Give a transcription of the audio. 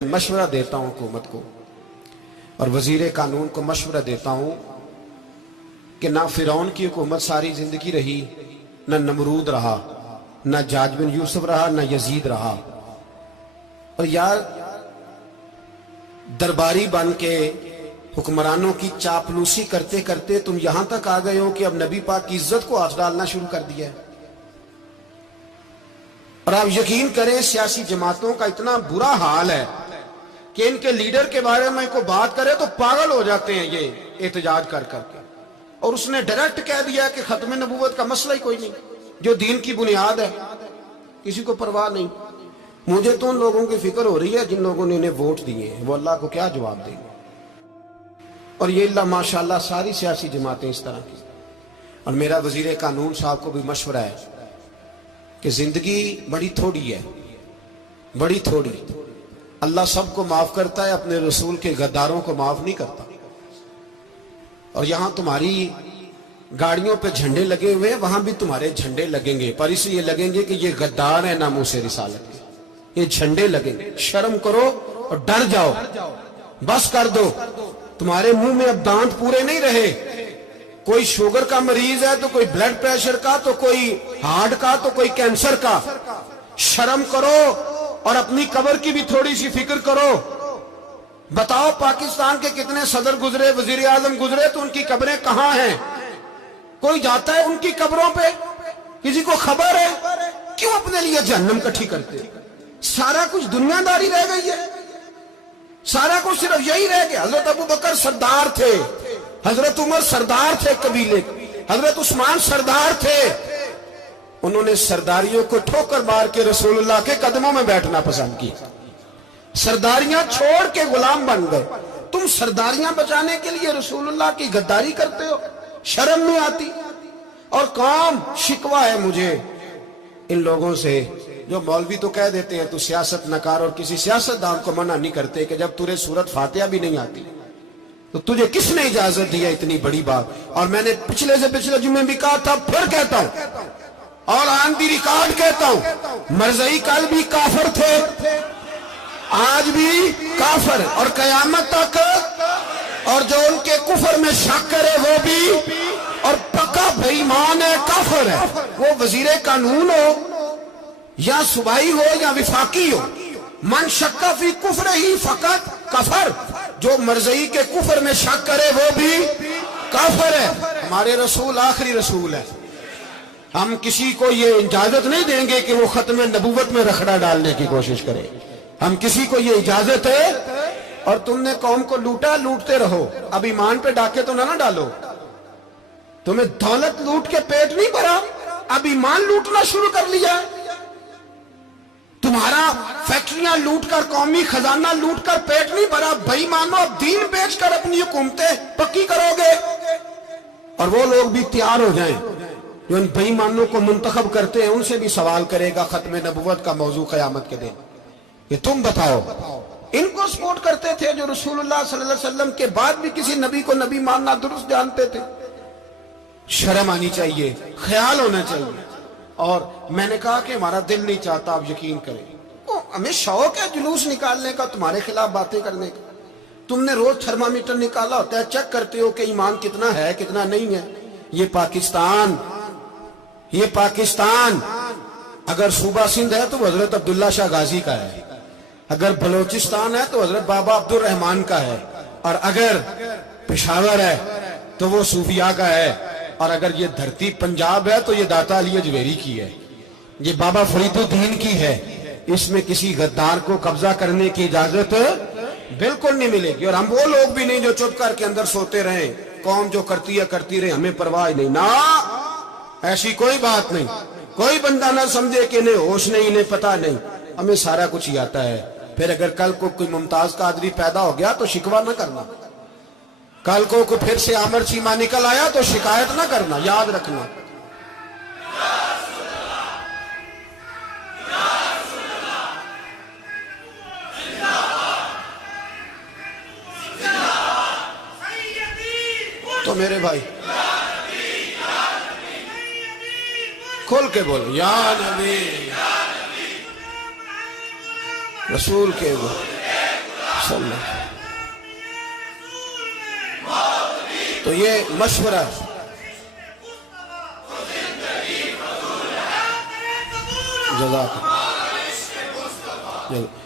मशवरा देता हूं हुकूमत को और वजीर कानून को मशवरा देता हूं कि ना फिरौन की हुकूमत सारी जिंदगी रही, ना नमरूद रहा, ना जाज बिन यूसुफ रहा, ना यजीद रहा। और यार दरबारी बन के हुक्मरानों की चापलूसी करते करते तुम यहां तक आ गए हो कि अब नबी पाक की इज्जत को हाथ डालना शुरू कर दिया है। और आप यकीन करें सियासी जमातों का इतना बुरा हाल है कि इनके लीडर के बारे में कोई बात करे तो पागल हो जाते हैं ये एहतजाज कर करके। और उसने डायरेक्ट कह दिया कि खत्म नबूवत का मसला ही कोई नहीं, जो दीन की बुनियाद है, किसी को परवाह नहीं। मुझे तो उन लोगों की फिक्र हो रही है जिन लोगों ने इन्हें वोट दिए हैं, वो अल्लाह को क्या जवाब देंगे। और ये अल्लाह माशाल्लाह सारी सियासी जमातें इस तरह की। और मेरा वजीर कानून साहब को भी मशवरा है कि जिंदगी बड़ी थोड़ी है, बड़ी थोड़ी। अल्लाह सबको माफ करता है, अपने रसूल के गद्दारों को माफ नहीं करता। और यहां तुम्हारी गाड़ियों पे झंडे लगे हुए हैं, वहां भी तुम्हारे झंडे लगेंगे, पर इसलिए लगेंगे कि ये गद्दार है नामूसे रिसालत के। ये झंडे लगेंगे। शर्म करो और डर जाओ, बस कर दो। तुम्हारे मुंह में अब दांत पूरे नहीं रहे। कोई शुगर का मरीज है तो कोई ब्लड प्रेशर का, तो कोई हार्ट का, तो कोई कैंसर का। शर्म करो और अपनी कब्र की भी थोड़ी सी फिक्र करो। बताओ पाकिस्तान के कितने सदर गुजरे, वजीर आजम गुजरे, तो उनकी कब्रें कहां हैं? कोई जाता है उनकी कब्रों पे? किसी को खबर है? क्यों अपने लिए जहन्नम इकट्ठी करते? सारा कुछ दुनियादारी रह गई है, सारा कुछ सिर्फ यही रह गया। हजरत अबू बकर सरदार थे, हजरत उमर सरदार थे कबीले, हजरत उस्मान सरदार थे। उन्होंने सरदारियों को ठोकर मार के रसूलुल्लाह के कदमों में बैठना पसंद किया। सरदारियां छोड़ के गुलाम बन गए। तुम सरदारियां बचाने के लिए रसूलुल्लाह की गद्दारी करते हो, शर्म नहीं आती। और कौम शिकवा है मुझे इन लोगों से जो मौलवी तो कह देते हैं तू सियासत नकार, और किसी सियासतदान को मना नहीं करते कि जब तुझे सूरत फातिहा भी नहीं आती तो तुझे किसने इजाजत दिया इतनी बड़ी बात। और मैंने पिछले से पिछले जुम्मे भी कहा था, फिर कहता हूं और ऑन दी रिकॉर्ड कहता हूं, मरज़ई कल भी काफिर थे, आज भी काफिर और कयामत तक। और जो उनके कुफर में शक करे वो भी, और पक्का बेईमान है, काफिर है। वो वजीर कानून हो या सुबाई हो या विफाकी हो, मन शक्का फी कुफर ही फकत कफर। जो मरज़ई के कुफर में शक करे वो भी काफिर है। हमारे रसूल आखिरी रसूल है। हम किसी को ये इजाजत नहीं देंगे कि वो खत्म नबूवत में रखड़ा डालने की कोशिश करे। हम किसी को ये इजाजत है। और तुमने कौम को लूटा, लूटते रहो, अब ईमान पे डाके तो ना डालो। तुम्हें दौलत लूट के पेट नहीं भरा, अब ईमान लूटना शुरू कर लिया। तुम्हारा फैक्ट्रियां लूटकर, कौमी खजाना लूटकर पेट नहीं भरा। बेईमानो, अब दीन बेचकर अपनी हुकूमतें पक्की करोगे। और वो लोग भी तैयार हो जाएं जो इन बेईमानों को मुंतखब करते हैं, उनसे भी सवाल करेगा खत्म नबूवत का मौजू क़यामत के दिन कि तुम बताओ। इनको सपोर्ट करते थे जो रसूलुल्लाह सल्लल्लाहु अलैहि वसल्लम के बाद भी किसी नबी को नबी मानना दुरुस्त जानते थे। शर्म आनी चाहिए, ख्याल होना चाहिए। और मैंने कहा कि हमारा दिल नहीं चाहता, आप यकीन करें, तो हमें शौक है जुलूस निकालने का, तुम्हारे खिलाफ बातें करने का। तुमने रोज थर्मामीटर निकाला होता है, चेक करते हो कि ईमान कितना है कितना नहीं है। ये पाकिस्तान अगर सूबा सिंध है तो हजरत अब्दुल्ला शाह गाजी का है, अगर बलोचिस्तान है तो हजरत बाबा अब्दुल रहमान का है, और अगर पेशावर है तो वो सूफिया का है, और अगर ये धरती पंजाब है तो ये दाता अली अजमेरी की है, ये बाबा फरीदुद्दीन की है। इसमें किसी गद्दार को कब्जा करने की इजाजत बिल्कुल नहीं मिलेगी। और हम वो लोग भी नहीं जो चुप करके अंदर सोते रहे, कौम जो करती है करती रहे, हमें परवाह नहीं। ना, ऐसी कोई बात नहीं। कोई बंदा ना समझे कि इन्हें होश नहीं, इन्हें पता नहीं, हमें सारा कुछ ही आता है। फिर अगर कल को कोई मुमताज कादरी पैदा हो गया तो शिकवा ना करना। कल को कोई फिर से आमर चीमा निकल आया तो शिकायत ना करना, याद रखना। तो मेरे भाई खोल के बोलो, या नबी रसूल के बोलो। تو یہ مشورہ جزاک اللہ